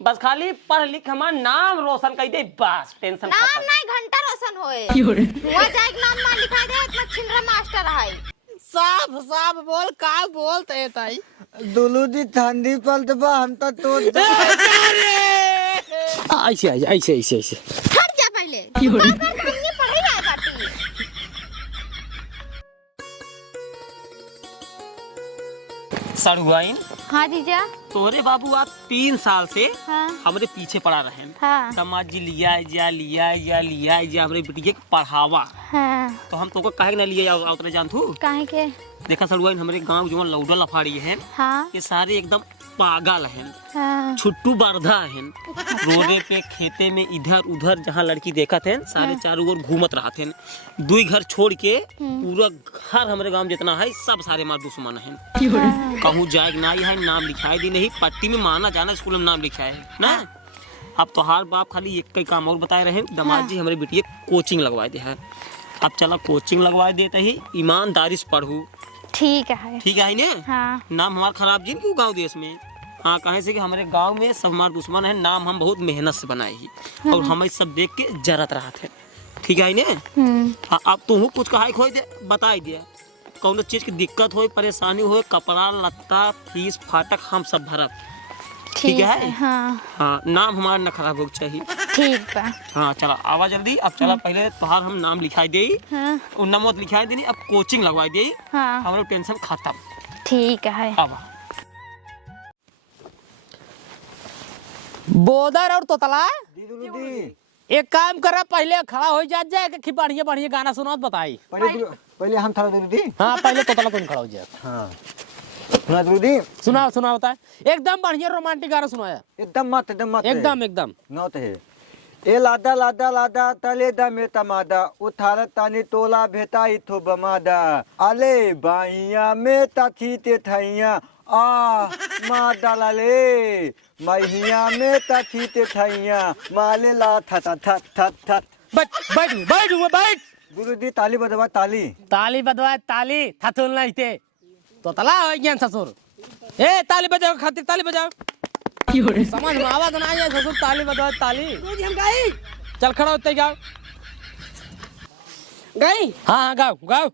बस खाली पढ़ लिख हमार नाम रोशन कर दे, बस टेंशन नाम खत्म। नहीं घंटा रोशन होए हुआ जाए नाम ना लिखा दे इतना छिंदरा मास्टर है। साफ साफ बोल का बोलते ताई। दुलू जी ठंडी पलत बा हम तो ऐसे ऐसे ऐसे ऐसे हट जा पहले बार-बार हमने पढ़ाई आए बाटी। सड़ुआइन हां जीजा। तोरे बाबू आप 3 साल से हां हमरे पीछे पड़ा रहे। हां समाज जी लिया हमरे बिटिया के पढ़ावा। हां तो हम तो काहे ना लिए उतरे जान तू। काहे के? देखा सड़ुआइन हमरे गांव जो लौडा लफाड़ी है, हां ये सारे एकदम पागल हैं, हां छुट्टू बरधा हैं। रोडे पे खेते में इधर उधर जहाँ लड़की देखा थे सारे चारों ओर घूमत रहा थे। 2 घर छोड़ के पूरा घर हमारे गांव जितना है सब सारे हमारे दुश्मन हैं। कहूँ जाए ना है, नाम लिखाए दी नहीं, पट्टी में माना जाना स्कूल में नाम लिखाए है ना। अब तो हर बाप खाली एक काम और बताए रहे, दामाद जी हमारे बेटिए कोचिंग लगवा दे है। अब चला कोचिंग लगवा देते ही ईमानदारी से पढ़ू। ठीक है ने हाँ। नाम हमारा खराब जी क्यों गाँव देश में। हाँ कहे से कि हमारे गांव में सब हमारे दुश्मन है, नाम हम बहुत मेहनत से बनाए ही और हमें सब देख के जरत रहा थे। ठीक है ने। हाँ अब तू कुछ कहा खोई दे बताई दिया, कौन चीज की दिक्कत हो परेशानी हो, कपड़ा लत्ता फीस फाटक हम सब भरब। ठीक है हाँ। हाँ नाम हमारा न खराब हो चाहिए। ठीक है हाँ चला आवा जल्दी। अब चला पहले तुहार हम नाम लिखाई दे, नमोत लिखाई देनी, अब कोचिंग लगवाई दे। हाँ। हमारे टेंशन खत्म। ठीक है आवा बोदर और तोतला एक काम करा, पहले खड़ा हो जाए कि बढ़िया बढ़िया गाना सुनाओ बताई। पहले हम थोड़ा दीदी। हाँ पहले तोतला तुम खड़ा हो जाए। हाँ सुना दीदी। सुनाओ सुनाओ होता है एकदम बढ़िया रोमांटिक गाना सुनाया। एकदम मत एकदम नौत है। ए लादा लादा लादा तले दा में तमादा उठार तानी तोला भेटा इथो बमादा आले बाइया में तथी ते थैया आ मादा लाले महिया में तथी ते थैया माले ला थत थत थत थत। बैठ गुरुजी ताली बजवा ताली। ताली बजवा ताली थथुल नहीं थे तोतला हो गया ससुर। ए ताली बजाओ खातिर ताली बजाओ। समझ में आवाज ना आया ससुर ताली बजवा ताली। हम गई चल खड़ा होते गाओ। गई हाँ गाओ गाओ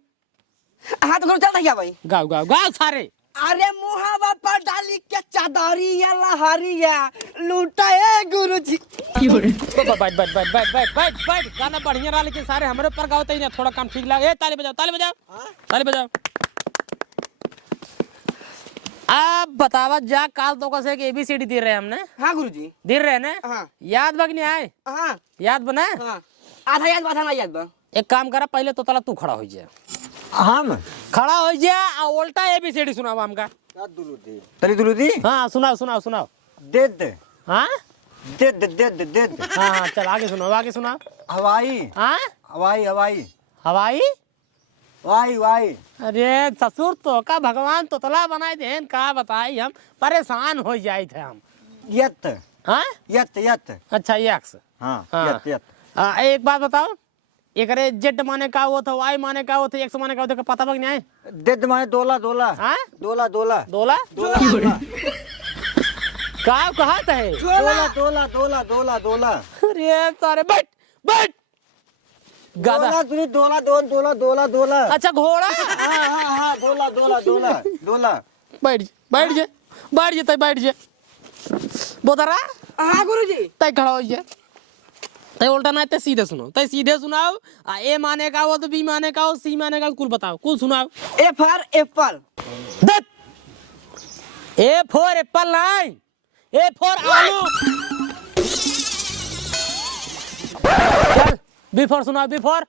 हाथ घर चलता क्या भाई? गाओ गाओ गाओ सारे। अरे मुहावा पर डाली के चादरिया लहरिया लूटाए गुरुजी। बैठ गाना बढ़िया रहा, लेकिन सारे हमारे ऊपर गाओ तो थोड़ा काम ठीक लगे। ताली बजाओ ताली बजाओ ताली बजाओ। अब बतावा जा काल तो कैसे ABCD दे रहे हमने। हाँ गुरुजी दे रहे ना। हाँ। याद बग नहीं आए? हाँ याद बना। हाँ आधा याद आधा नहीं याद बा। एक काम करा पहले तो तला तू खड़ा हो जा। हम खड़ा हो जा और उल्टा ABCD सुनाओ हमका। तरी दुलूदी। हाँ सुनाओ। दे दे हाँ दे दे दे दे दे दे। हाँ चल आगे सुनाओ। हवाई हाँ हवाई हवाई हवाई वाई वाई। अरे ससुर तो का भगवान तोतला बनाए थे का बताई, हम परेशान हो जाए थे हम। यत हाँ यत यत। अच्छा यक्स। हाँ हाँ। यत यत। एक बात बताओ, एक जेड माने का वो था, वाई माने का वो था, एक्स माने का वो था, पता बग नहीं आए? दे माने दोला दोला। हाँ दोला दोला दोला का कहा है? दोला दोला दोला दोला दोला। अरे सारे बैठ गादा। दोला तुझे दोला दोला दोला दोला। अच्छा घोड़ा। हाँ दोला दोला दोला दोला। बैठ जा बोतरा। हाँ गुरुजी तय खड़ा हो जा। तय उल्टा ना ते सीधे सुनो, तय सीधे सुनाओ। ए माने का वो तो बी माने का वो सी माने का कुल बताओ, कुल सुनाओ। A for apple. A for apple नहीं, ए फॉर आलू। बी फॉर सुनाओ। B for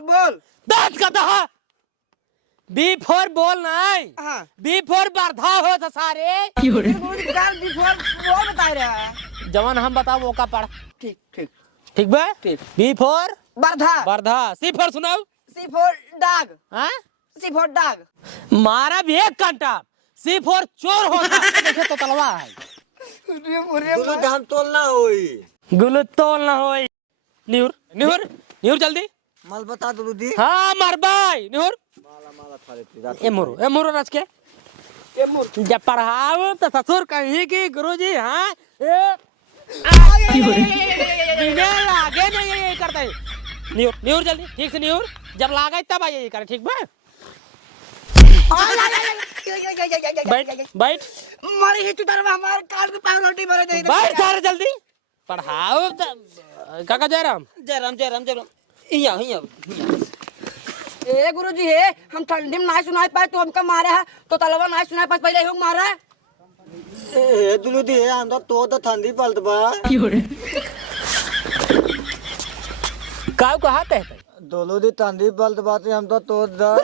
ball. दांत का दहा। बी फॉर बॉल नहीं, हाँ बी फॉर बरधा हो तो सारे। गुरुजी काल बिफोर बॉल बता रहा है। जवान हम बताओ वो का पढ़। ठीक बा। बी फॉर बरधा। सी फॉर सुनाओ। सी फॉर डॉग। हाँ सी फॉर डॉग। मारा भी एक घंटा। सी फॉर चोर होता देखे तो तलवा है। गुरु धाम तोलना होई। गुलु तोल ना होई। निहुर जल्दी। मल बता दो दी। हाँ मरबाई निहुर। माला थारे ए मोरो रच के जब पढ़ाओ तो ससुर कहीं की गुरुजी। हाँ ए बिना लागे नहीं ये करता है। न्यूर न्यूर जल्दी ठीक से न्यूर, जब लागे तब आइए ये करे, ठीक बा? बैठ बैठ मारी ही तू तरवा हमार काल के पाव रोटी भरे दे। बैठ सारे जल्दी पढ़ाओ। काका जयराम जयराम जयराम जयराम, यहाँ ए गुरुजी हे, हम ठंडी में नहीं सुनाई पाए तो हमका मारे है, तो तलवा नहीं सुनाई पाए पहले ही मारा है। ए दुलुदी हे अंदर तो ठंडी पलत बा। का कहते हैं दुलुदी ठंडी पलत बाते हम तो दा।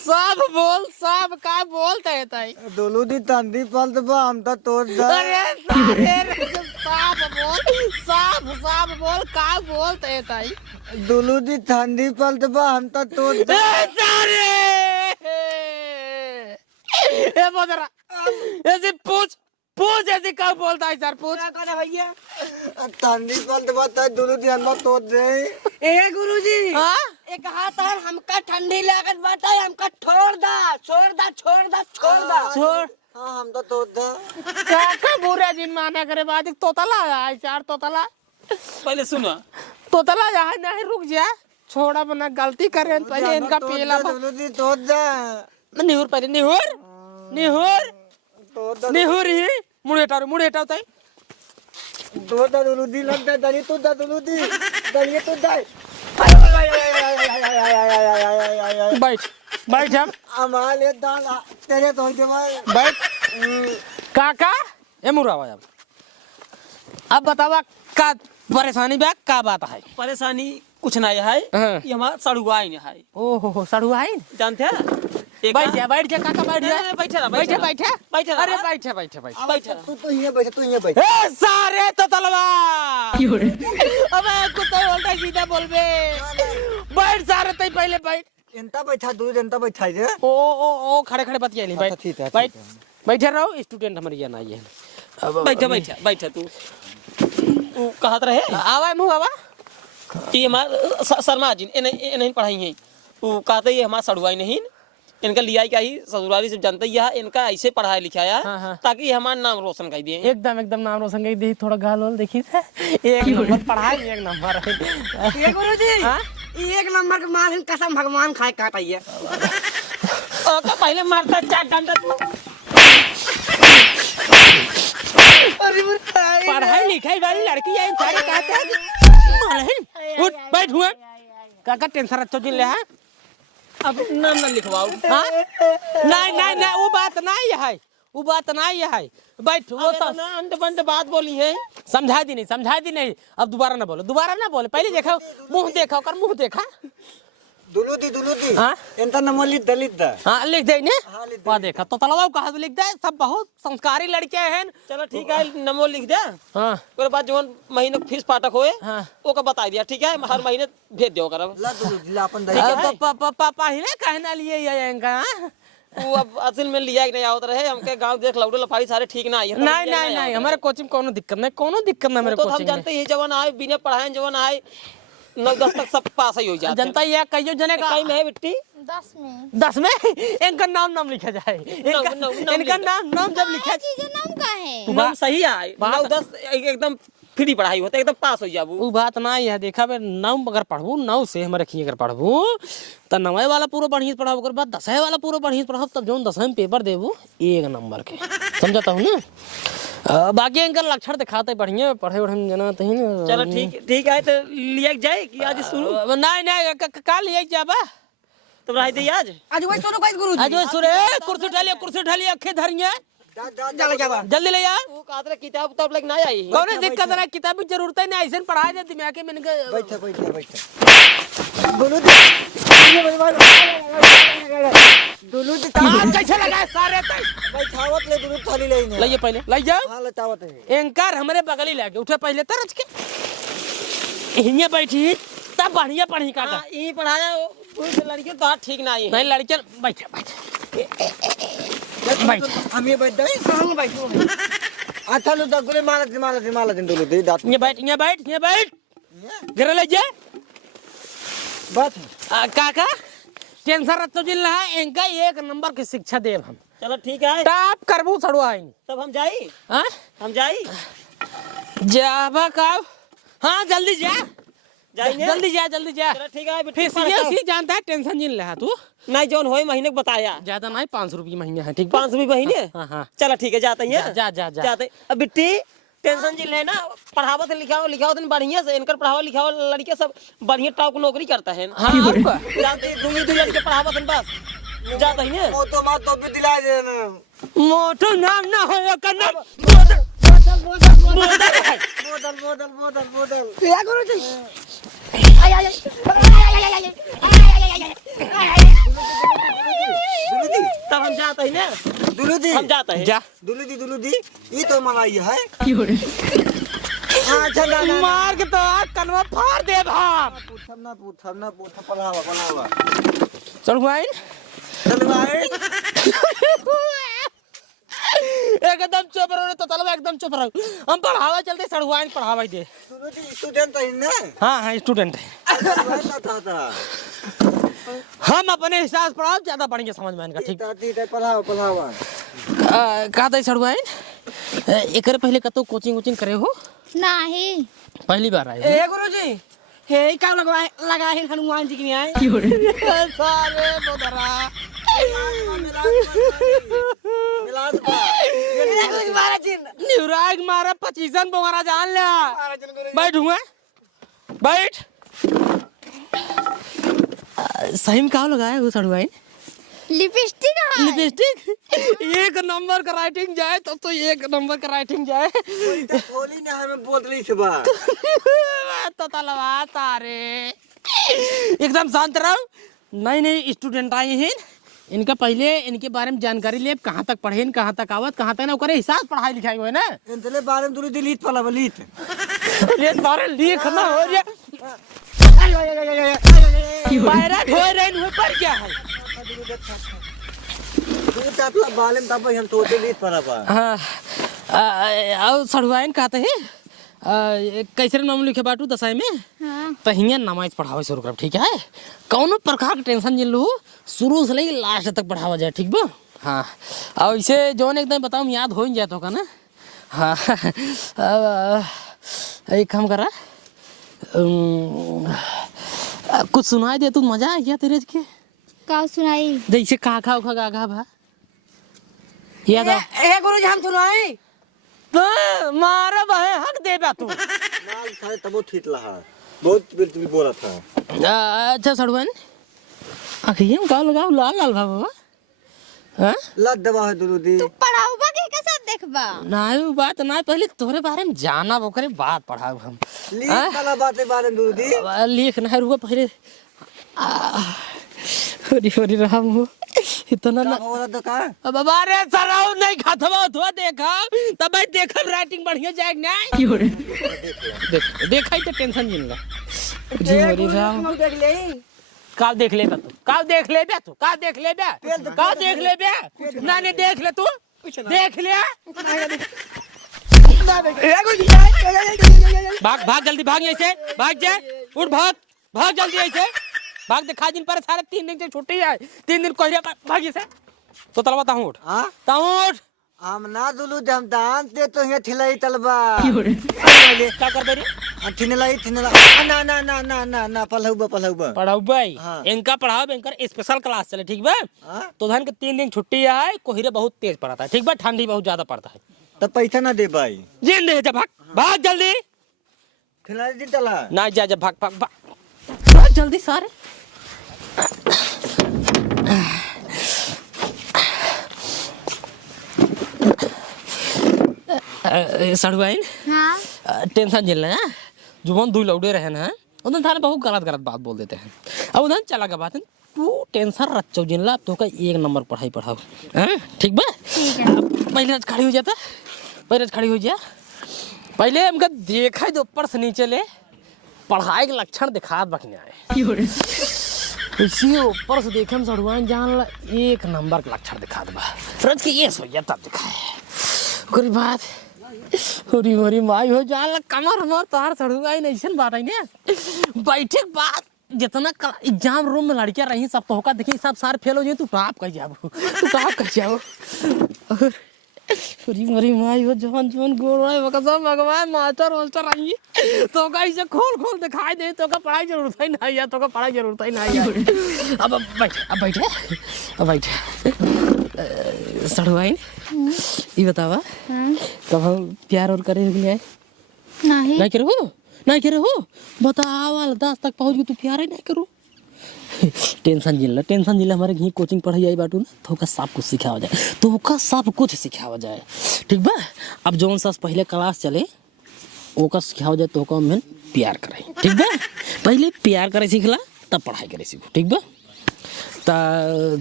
सब बोल, सब का बोलते हैं ताई। दुलुदी ठंडी पलत बा हम तो दा। अरे साफ बोल, साफ बोल का बोलते हैं ताई। दुलुदी ठंडी पलत बा हम तो दा। ए बोदरा ऐसे पूछ पूछ, ऐसे का बोलता है सर, पूछ। क्या करे भैया? ठंडी पलत बा त दुलुदी अंदर तो दे। ए गुरुजी हाँ एक हाथ है, हमका ठंडी लागत बाटे, हमका छोड़ दा छोड़ दा छोड़ दा छोड़ दा। छोड़। हां हम तो दा। काका बुरा दिन माना करे बाद तोतला है चार तोतला। पहले सुनो, तोतला यहाँ नहीं रुक जा, छोड़ा बना गलती करे पहले इनका पेला दुलुदी तो दा। निहुर पहले निहुर निहुर निहुर ही मुड़े हटाओ ताई। तो दा दुलुदी लगता दली तो दा दुलुदी दली तो दा। बैठ बैठ हम हमारे दाल तेरे तो के भाई बैठ। काका ए मुरावा अब बतावा का परेशानी बा, का बात है? परेशानी कुछ नहीं है, हाँ। ये हमारा सड़ुआइन है। ओहो सड़ुआ है, जानते हैं? बैठ जा काका बैठ जा। बैठे बैठे अरे बैठे बैठे। तू ये बैठ तू ये बैठ। ए सारे तो तलवा अबे कुत्ते उल्टा सीधा बोल बे। बैठ सारे तई पहले बैठ। इंता बैठा दूर इंता बैठा जे। ओ खड़े बतिया नहीं, बैठ ठीक है, बैठ बैठे रहो, स्टूडेंट हमारे यहाँ नहीं है। बैठे तू कहत रहे आवा मुँह आवा। कि हमार शर्मा जी नहीं पढ़ाई है, वो कहते ये हमारा सड़ुआई नहीं, इनका लिया क्या ही ससुराली से जानते ही है, इनका ऐसे पढ़ाया लिखाया हाँ। ताकि ये हमारा नाम रोशन कर दिए। एकदम नाम रोशन कर दी। थोड़ा गाल वाल देखी थे, एक नंबर पढ़ाई, एक नंबर ये गुरुजी हाँ? एक नंबर के मार कसम भगवान खाए काटाइए। पहले मारता 4 डंडा। पढ़ाई लिखाई वाली लड़की है, सारे कहते हैं उठ बैठ हुआ। काका टेंशन रखो जिन ले है, अब नाम ना लिखवाओ। हाँ? नहीं वो बात नहीं है, वो बात नहीं है। बैठ वो अंत बंद बात बोली है, समझा दी नहीं। अब दोबारा ना बोले, पहले देखो मुंह देखा कर, मुंह देखा। दुलुदी हाँ? इंता नमो लिख दलित दा। हाँ लिख दे ने हाँ, लिख वहाँ देखा तो तलवा कहा लिख दे। सब बहुत संस्कारी लड़के हैं। चलो ठीक है, नमो लिख दे। हाँ उसके बाद जो महीने फीस पाठक होए हाँ वो का बता दिया, ठीक है? हर महीने भेज दियो कर। ला दुलुदी ला अपन दलित। पहले कहना लिए ये इनका वो अब असल में लिया कि नहीं आवत रहे, हमके गांव देख लौड़े लफाई सारे ठीक ना आई। नहीं हमारे कोचिंग कोनो दिक्कत नहीं मेरे तो हम कोचिंग में। जानते ही जवान आए बिना पढ़ाए, जवान आए 9-10 तक सब पास ही हो जाते। जनता ये कहियो जने का कई में है बिट्टी 10 में। इनका नाम लिखा जाए। इनका नाम जब लिखा चीजें नाम का है। नाम सही आए 9-10 एकदम फ्री पढ़ाई होता है, एकदम पास हो जाबू। वो बात ना है देखा बे। 9 अगर पढ़बू 9 से हमारे रखिए अगर पढ़बू तो 9 वाला पूरा बढ़िया पढ़ाओ, ओकर बाद 10 वाला पूरा बढ़िया पढ़ाओ, तब जो 10 में पेपर देबू 1 नंबर के। समझता हूँ ना? बाकी इनका लक्षण दिखाते बढ़िया पढ़े उढ़े जनाते ही ना। चलो ठीक है, तो लिया जाए कि आज शुरू नहीं का लिए जाबा तो रह दे आज वही सुनो गाइस गुरुजी। आज सुरे कुर्सी उठालिए अखे धरिए चल जावा जल्दी ले आ। वो कादरा किताब लेके ना आई। कौन दिक्कत है? किताब की जरूरत है नहीं, ऐसे पढ़ा दे दिमाग में इनके। बैठा दुलुदी कैसे लगा सारे बैठावत ले दुलुदी थाली ले ने। लइए पहले लइ जाओ। हां लटावत है। एंकर हमरे बगल ही लाके उठे पहले तरज के हिंगे बैठी तब बढ़िया पढ़ी का। हां ई पढ़ाया उस लड़की तो ठीक ना आई। नहीं लड़के बैठ हम ये बैठ दई हम बैठो। अच्छा लो दगुले माला दिन दुलुदी दात ये बैठ घर ले जा। बात काका टेंशन रख तो जिल रहा है, इनका 1 नंबर की शिक्षा देव हम। चलो ठीक है टाप करबू सड़वाइन तब हम जाई हाँ हम जाई जाबा कब हाँ जल्दी जा जाएंगे जल्दी जा चलो ठीक है फिर सीरियसली जानता है टेंशन नहीं ले तू नहीं जोन होए महीने को बताया ज्यादा नहीं 500 रुपये महीने है ठीक 500 महीने हाँ हाँ चलो ठीक है जाते हैं जा जा जा जाते अब बिट्टी टेंशन जी लेना पढ़ावत लिखाओ तो बढ़िया से इनकर पढ़ावा लिखाओ लड़के सब बढ़िया टॉप नौकरी करता है हाँ आपका जाते दो लड़के पढ़ावत हैं बस जाते हैं वो तो बात तो भी दिला देना। मोटो नाम ना हो करना बोतल क्या करो जी तब हम जाते हैं ना दुलुदी हम जाते हैं जा दुलुदी ये तो मलाई है। मार के तो कनवा फाड़ दे भाग पूछम ना पढ़ावा सड़वाइन चल भाई एकदम चुप रहो तो तलवा एकदम चुप रहो हम पढ़ावा चलते सड़वाइन पढ़ावा दे दुलुदी स्टूडेंट है ना। हाँ हाँ स्टूडेंट है हम अपने हिसाब से पढ़ाओ ज्यादा पढ़ेंगे समझ में आएगा ठीक पढ़ावा कहा था सड़वाइन एक पहले कतो कोचिंग करे हो नहीं पहली बार आए ए गुरुजी हे का लगाए हनुमान जी की नहीं आए सारे बोदरा महाराज जी निवराग मारा 25 बोंगरा जान लिया बैठ हुआ बैठ सही में कहा लगाया हो सड़वाइन लिपस्टिक है लिपस्टिक एक नंबर का राइटिंग जाए तब तो एक नंबर का राइटिंग जाए थोड़ी ना हमें बोल रही थी बा तो तलवा तारे एकदम शांत रहो नई स्टूडेंट आए हैं इनका पहले इनके बारे में जानकारी ले कहाँ तक पढ़े कहाँ तक आवत कहाँ तक ना करे हिसाब पढ़ाई लिखाई हुए ना इंतले बारे में दुलुदी लीत पला लीत ये सारे लिख ना हो जाए पैरा ढोए रहे हुए पर क्या है तू तापला बाले में ताप हम तो लीत पला बा हाँ और सड़वाइन कहते हैं कैसे नाम लिखे बाटू दसाई में हाँ। तो हिंगे नमाज पढ़ावे शुरू कर ठीक है कौनो प्रकार का टेंशन जिन लो शुरू से लेके लास्ट तक पढ़ावा जाए ठीक बा हाँ और इसे जोन एकदम बताऊँ याद हो ही जाता होगा ना हाँ एक काम करा कुछ सुनाई दे तू मजा आ गया तेरे के का सुनाई जैसे का खा भा याद आ ए गुरुजी हम सुनाए तो मारा बहे हक दे बा तू नाल खाए तब ठीक लहा बहुत बिल तू बोला था। अच्छा सड़वन आखिर का लगाओ लाल लाल बाबा हां लत दबा है दुलुदी तू पढ़ाऊबा के कैसे देखबा नहीं बात ना पहले तोरे बारे में जाना ओकरे बात पढ़ाओ हम लीत वाला बात बारे में दुलुदी लिख ना रुआ पहले हरी राम हो इतना ना बोला तो का अब बारे सराउ नहीं खतवा तो देखा तब देखब राइटिंग बढ़िया जाएग ना देखा ही तो टेंशन नहीं ला जी हरी राम देख ले काल देख ले तू काल देख ले तू काल देख ले काल देख ले ना नहीं देख ले तू देख ले भाग जल्दी भाग ऐसे भाग जा उठ भाग जल्दी ऐसे भाग दिखा दिन पर सारे 3 दिन की छुट्टी है 3 दिन कोहरे भाग ऐसे तो तलवा ताहू उठ हां ताहू उठ हम ना दुलु हम दान ते तो ये थिलाई तलबा क्या कर दे रे थिनलाई ना ना ना ना ना ना पढ़ाऊबा पढ़ाऊ भाई हाँ। इनका पढ़ाओ इनका स्पेशल क्लास चले ठीक बा हां तो धन के 3 दिन छुट्टी है कोहरे बहुत तेज पड़ता है ठीक बा ठंडी बहुत ज्यादा पड़ता है तो पैसा ना दे भाई जिन दे जा भाग जल्दी थिलाई दिन तला ना जा भाग जल्दी सारे सड़वाइन हाँ टेंशन झेल रहे हैं जुबान दो लौड़े रहे ना उधर थाने बहुत गलत बात बोल देते हैं अब उधर चला का बात है तू टेंशन रखो जिनला तो का 1 नंबर पढ़ाई पढ़ाओ हैं ठीक बा ठीक है पहले खड़ी हो जाता पहले खड़ी हो जा पहले हमका देखा ही ऊपर से नीचे ले पढ़ाई के लक्षण दिखा बखने आए इसी ऊपर से देखे हम सड़वान जान ला 1 नंबर का लक्षण दिखा दबा फ्रज के ये सोया तब दिखाए ओकरी बात होरी माई हो जान ला कमर तार सड़ुआ ही नहीं सन बात है ने बैठे बात जितना एग्जाम रूम में लड़कियां रही सब तो होका देखिए सब सारे फेल हो जाए तू टॉप कर जाओ और अरे मरी माई हो जवान जवान गोड़ है कसम भगवान मास्टर आई तो का इसे खोल दिखाई दे तो का पढ़ाई जरूरत ही नहीं है तो का पढ़ाई जरूरत ही नहीं है अब बैठ सड़वाइन ये बतावा कब हम प्यार और करे कि नहीं नहीं करे हो बतावा 10 तक पहुंच गई तू प्यार ही नहीं करो टेंशन जिला हमारे यहीं कोचिंग पढ़ाई आई बाटू ना तो का सब कुछ सिखावा जाए तो का सब कुछ सिखावा जाए ठीक बा अब जौन सा पहले क्लास चले ओका सिखावा जाए तो का हम प्यार करें ठीक बा पहले प्यार करे सीखला तब पढ़ाई करे सीखो ठीक बा ता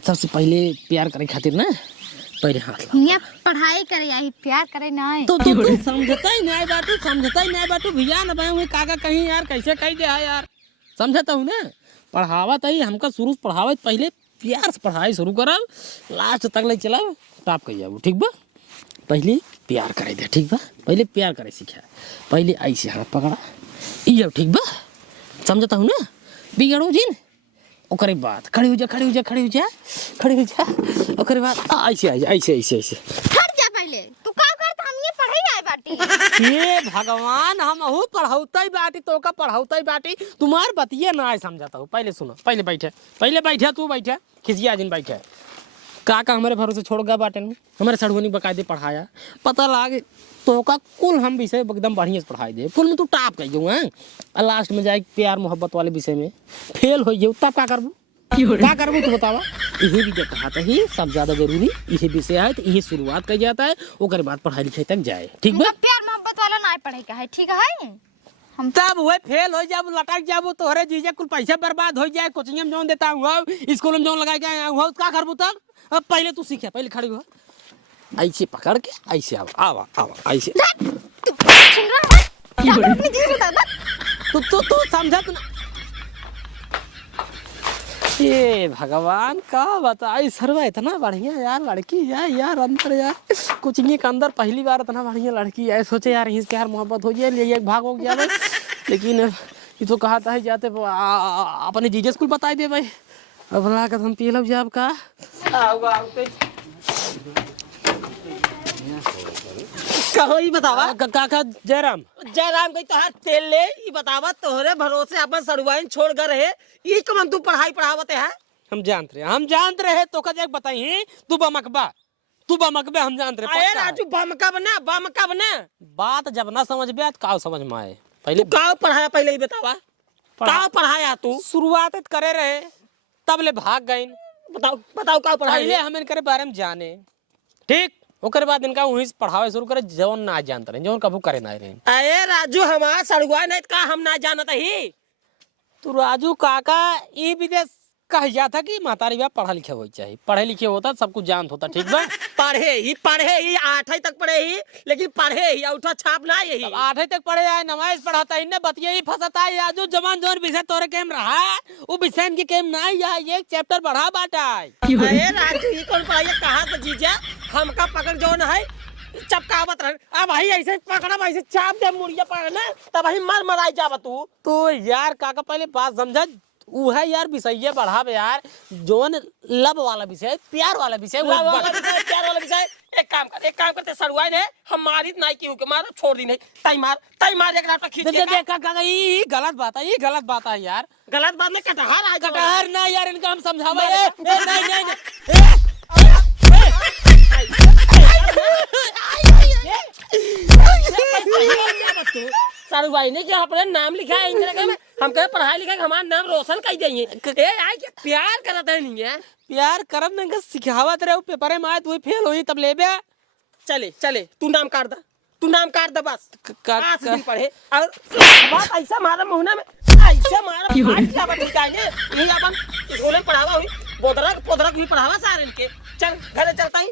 सबसे पहले प्यार करे खातिर ना पहले हाथ ला ये पढ़ाई करे यही प्यार करे नहीं तो समझता ही नहीं बाटू भैया ना भाई काका कहीं यार कैसे कह दे यार समझता हूँ ना पढ़ावत ही हमका शुरू से पढ़ावत पहले प्यार से पढ़ाई शुरू करब लास्ट तक ले चलाओ टॉप कर जाओ ठीक बा पहले प्यार करे दे ठीक बा पहले प्यार करे सीखा पहले ऐसे हाथ पकड़ा ये ठीक बा समझता हूँ ना बिगड़ो जिन ओकरे बाद खड़ी हो जा ओकरे बाद ऐसे हट जा पहले तू का करत हम ये पढ़ाई आए बाटी ये भगवान हम हूँ पढ़ौता ही बाटी तो का पढ़ौता ही बाटी तुम्हार बतिया ना समझाता हूँ पहले सुनो पहले बैठे तू बैठे खिसिया जिन बैठे काका हमारे भरोसे छोड़ गया बाटे हमारे सड़गुनी बकायदे पढ़ाया पता लागे तो का कुल हम विषय एकदम बढ़िया से पढ़ाई दे कुल में तू टॉप कर जाऊँ और लास्ट में जाए प्यार मोहब्बत वाले विषय में फेल हो जाऊ तब क्या करबू तू बतावा यही भी कहा था ही सब ज्यादा जरूरी यही विषय है तो यही शुरुआत कर जाता है उसके बाद पढ़ाई लिखाई तक जाए ठीक बा प्यार मोहब्बत वाला नहीं पढ़े का है ठीक है हम तब हुए फेल हो जाब लटक जाबू तोहरे जीजे कुल पैसा बर्बाद हो जाए कोचिंग में जौन देता हुआ स्कूल में जौन लगा के आया हुआ क्या करबू तब अब पहले तू सीखे पहले खड़ी हुआ ऐसे पकड़ के ऐसे आवा ऐसे तू समझा तू ये भगवान का बताई सरवा इतना बढ़िया यार लड़की है यार अंदर यार कोचिंग के अंदर पहली बार इतना बढ़िया लड़की है सोचे यार यहीं प्यार मोहब्बत हो जाए ले भाग हो गया भाई लेकिन ये तो कहा था जाते अपने जीजे स्कूल बता दे भाई अब लागत हम पी लब जाब का कहो ही बतावा काका जयराम कही तो हाथ तेल ले ये बतावा तोहरे भरोसे अपन सड़ुआइन छोड़ कर रहे ये कमन तू पढ़ाई पढ़ावते है हम जानते रहे तो का जाके बताई तू बमकबे हम जानते रहे अरे राजू बमका बना बात जब ना समझ बे का समझ में आए पहले का पढ़ाया पहले ही बतावा का पढ़ाया तू शुरुआत करे रहे तब ले भाग गए बताओ का पढ़ाई पहले हम इनके बारे में जाने ठीक ओकर बाद इनका वहीं से पढ़ावे शुरू करे जौन ना जानते रहे जौन कबू करे ना रहे अरे राजू हमारा सड़ुआ नहीं का हम ना जानता ही तू राजू काका ये विदेश कह जाता कि मातारी बाप पढ़ा लिखे हो चाहिए पढ़े लिखे होता सब कुछ जानत होता ठीक बा पढ़े ही 8वीं तक पढ़े ही लेकिन पढ़े ही औठा छाप ना यही 8वीं तक पढ़े आए नमाज पढ़ाता इन्हें बतिया ही फंसाता है राजू जवान जोन विषय तोरे केम रहा वो विषय की केम ना या एक चैप्टर बढ़ा बाटा अरे राजू ये कौन पढ़ाई कहा तो जीजा हमका पकड़ जोन है चपकावत रह अब भाई ऐसे पकड़ा ऐसे चाप दे मुड़िया पकड़ना तब भाई मराई जावा तू तो यार काका पहले बात समझा वो है यार विषय बढ़ावे यार जोन लब वाला विषय प्यार वाला विषय प्यार वाला विषय एक काम करते सड़ुआई ने हम मारी नहीं की के मार छोड़ दी नहीं तई मार एक रात खींच के देख काका ये गलत बात है यार गलत बात में कटहर ना यार इनका हम समझावे नहीं सड़ुआई ने क्या अपने नाम लिखा है इंदिरा में हम कहे पढ़ाई लिखा हमारा नाम रोशन कर देंगे प्यार करता है नहीं है प्यार करब नहीं सिखावत रहे पेपर में आए तू फेल होई तब ले बे चले तू नाम काट दा बस पढ़े और बात ऐसा मारा मुहना में ऐसा मारा यही अपन स्कूल में पढ़ावा हुई बोधरक भी पढ़ावा सारे के चल घरे चलता ही